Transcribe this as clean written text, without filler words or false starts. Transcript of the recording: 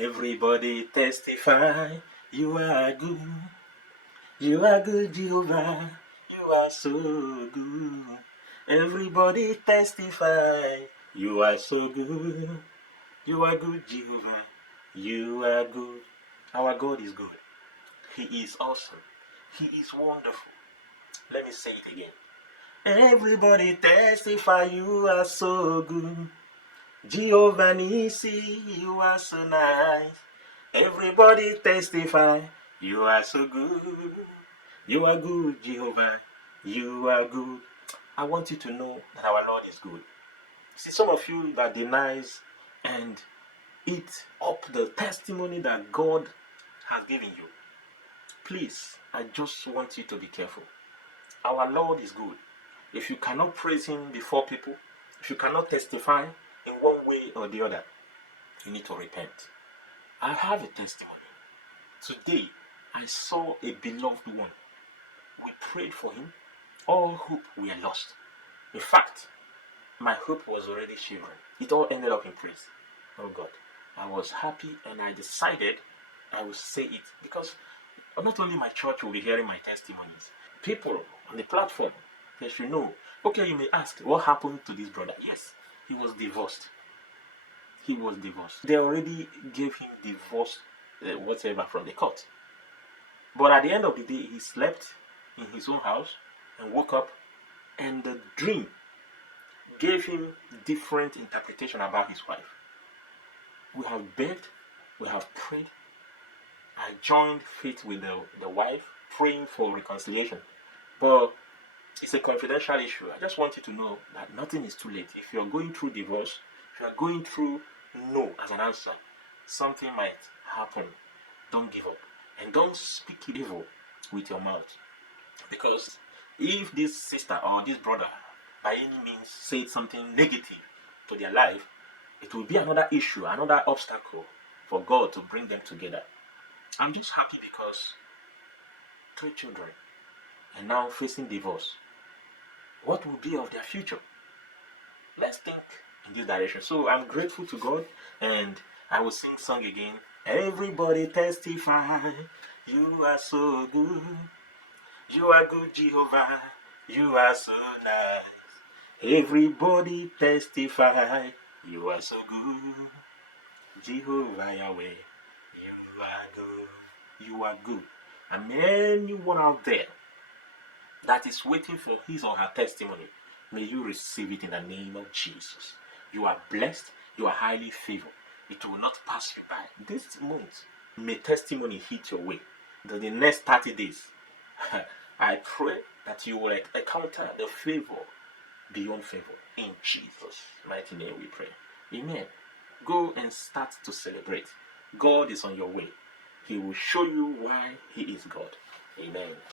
Everybody testify, you are good. You are good, Jehovah. You are so good. Everybody testify, you are so good. You are good, Jehovah. You are good. Our God is good. He is awesome. He is wonderful. Let me say it again. Everybody testify, you are so good. Jehovah Nisi, you are so nice. Everybody testify, you are so good. You are good, Jehovah. You are good. I want you to know that our Lord is good. See, some of you that denies and eat up the testimony that God has given you. Please, I just want you to be careful. Our Lord is good. If you cannot praise Him before people, if you cannot testify in one way or the other, you need to repent. I have a testimony. Today, I saw a beloved one. We prayed for him. All hope were lost. In fact, my hope was already shivering. It all ended up in praise. Oh God. I was happy and I decided I would say it because not only my church will be hearing my testimonies, people on the platform, they should know. Okay, you may ask, what happened to this brother? Yes, he was divorced. He was divorced. They already gave him divorce, whatever, from the court. But at the end of the day, he slept in his own house and woke up, and the dream gave him different interpretation about his wife. We have begged, we have prayed. I joined faith with the wife, praying for reconciliation. But it's a confidential issue. I just want you to know that nothing is too late. If you're going through divorce, if you're going through no as an answer, something might happen. Don't give up. And don't speak evil with your mouth. Because if this sister or this brother by any means said something negative to their life, it will be another issue, another obstacle for God to bring them together. I'm just happy because 3 children are now facing divorce. What will be of their future? Let's think in this direction. So I'm grateful to God, and I will sing song again. Everybody testify, you are so good. You are good, Jehovah. You are so nice. Everybody testify, you are so good. Jehovah Yahweh, you are good. You are good. And anyone out there that is waiting for his or her testimony, may you receive it in the name of Jesus. You are blessed. You are highly favored. It will not pass you by. This month, may testimony hit your way. The next 30 days, I pray that you will encounter the favor beyond favor. In Jesus' mighty name we pray. Amen. Go and start to celebrate. God is on your way. He will show you why He is God. Amen.